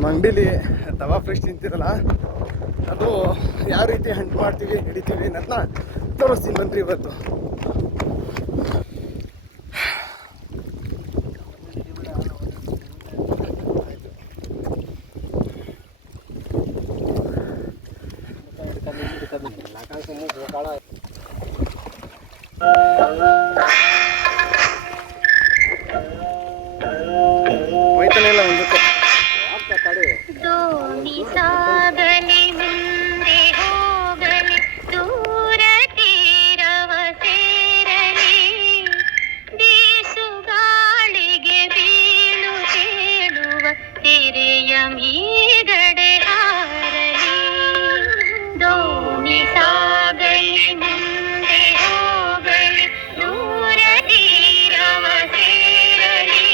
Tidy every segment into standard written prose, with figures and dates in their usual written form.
ನಮ್ಮ ಅಂಗಡೀಲಿ ತವಾ ಫ್ರೆಶ್ ತಿಂತೀರಲ್ಲ, ಅದು ಯಾವ ರೀತಿ ಹಂಟ್ ಮಾಡ್ತೀವಿ ಹಿಡಿತೀವಿ ಅನ್ನೋದನ್ನ ತೋರಿಸ್ತೀನಿ ಬನ್ರಿ ಇವತ್ತು. ಹೋಯ್ತಾನೆಲ್ಲ ಒಂದಕ್ಕೆ ದೋಣಿ ಸಾಗಲಿ ಮುಂದೆ ಹೋಗಲಿ ದೂರ ತೀರವ ಸೇರಲಿ, ಬೀಸುಗಾಳಿಗೆ ಬೀಳು ತೇಳುವ ತೆರೆಯ ಮೀಗಡೆ ಹಾರಲಿ. ದೋಣಿ ಸಾಗಲಿ ಮುಂದೆ ಹೋಗಲಿ ದೂರ ತೀರವ ಸೇರಲಿ,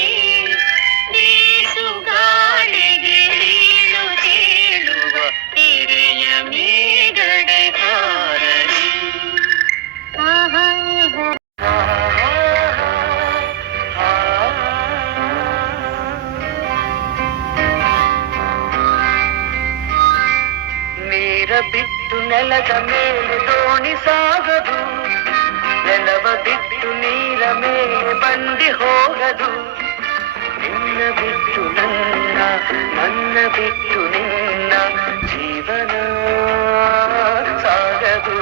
ಬೀಸುಗಾಳಿಗೆ ಬೀಳು ತೇಳುವ ತೆರೆಯ ಮೀಗಡೆ ಹಾರಲಿ. ನೀರ ಬಿಟ್ಟು ನೆಲದ ಮೇಲೆ ದೋಣಿ ಸಾಗದು, ನೆಲವ ಬಿಟ್ಟು ನೀರ ಮೇಲೆ ಬಂದಿ ಹೋಗದು. ನಿನ್ನ ಬಿಟ್ಟು ನನ್ನ, ನನ್ನ ಬಿಟ್ಟು ನಿನ್ನ ಜೀವನ ಸಾಗದು,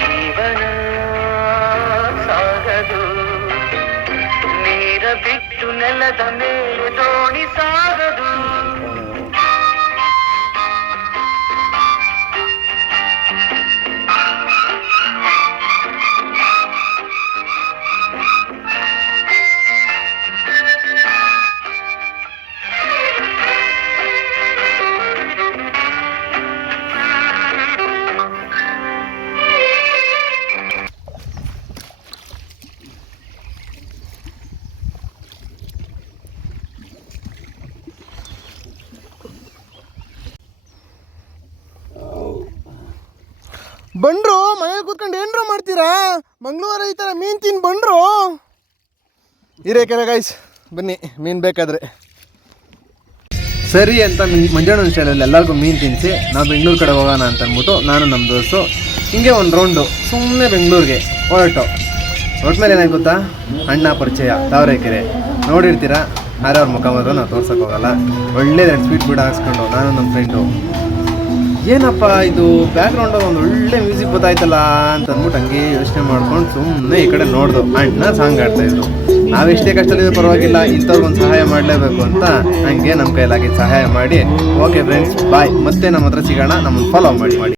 ಜೀವನ ಸಾಗದು. ನೀರ ಬಿಟ್ಟು ನೆಲದ ಮೇಲೆ ದೋಣಿ ಸಾಗದು. ಬಂದ್ರು ಮನೇಲಿ ಕೂತ್ಕೊಂಡು ಏನ್ರ ಮಾಡ್ತೀರಾ? ಮಂಗಳವಾರ ಈ ಥರ ಮೀನು ತಿನ್ ಬಂದ್ರು ಹಿರೇಕೆರೆ ಗೈಸ್, ಬನ್ನಿ ಮೀನು ಬೇಕಾದ್ರೆ. ಸರಿ ಅಂತ ಮಂಜಣ್ಣನ ಸ್ಟೈಲಲ್ಲಿ ಎಲ್ಲರಿಗೂ ಮೀನು ತಿನ್ನಿಸಿ ನಾವು ಬೆಂಗಳೂರು ಕಡೆ ಹೋಗೋಣ ಅಂತ ಅಂದ್ಬಿಟ್ಟು ನಾನು ನಮ್ಮ ದೋಸ್ತು ಹಿಂಗೆ ಒಂದು ರೌಂಡು ಸುಮ್ಮನೆ ಬೆಂಗಳೂರಿಗೆ ಹೊರಟು. ಹೊರಟ್ಮೇಲೆ ಏನಾಯ್ತು ಗೊತ್ತಾ, ಅಣ್ಣ ಪರಿಚಯ ತಾವರೆಕೆರೆ ನೋಡಿರ್ತೀರ. ಯಾರ್ಯಾವ್ರ ಮುಖ ಮಾತ್ರ ನಾವು ತೋರ್ಸೋಕೆ ಹೋಗಲ್ಲ. ಒಳ್ಳೆ ಸ್ವೀಟ್ ಬೀಡ ಹಾಕ್ಸ್ಕೊಂಡು ನಾನು ನಮ್ಮ ಫ್ರೆಂಡು ಏನಪ್ಪ ಇದು ಬ್ಯಾಕ್ಗ್ರೌಂಡಲ್ಲಿ ಒಂದು ಒಳ್ಳೆ ಮ್ಯೂಸಿಕ್ ಗೊತ್ತಾಯ್ತಲ್ಲ ಅಂತ ಅಂದ್ಬಿಟ್ಟು ಹಂಗೆ ಯೋಚನೆ ಮಾಡ್ಕೊಂಡು ಸುಮ್ಮನೆ ಈ ಕಡೆ ನೋಡ್ದು. ಅಣ್ಣ ಸಾಂಗ್ ಆಡ್ತಾಯಿದ್ರು. ನಾವೆಷ್ಟೇ ಕಷ್ಟದಲ್ಲಿದ್ರೂ ಪರವಾಗಿಲ್ಲ, ಇಂಥವ್ರಿಗೊಂದು ಸಹಾಯ ಮಾಡಲೇಬೇಕು ಅಂತ ಹಂಗೆ ನಮ್ಮ ಕೈಲಾಗಿ ಸಹಾಯ ಮಾಡಿ. ಓಕೆ ಫ್ರೆಂಡ್ಸ್, ಬಾಯ್. ಮತ್ತೆ ನಮ್ಮ ಹತ್ರ ಸಿಗೋಣ. ನಮ್ಮನ್ನು ಫಾಲೋ ಮಾಡಿ.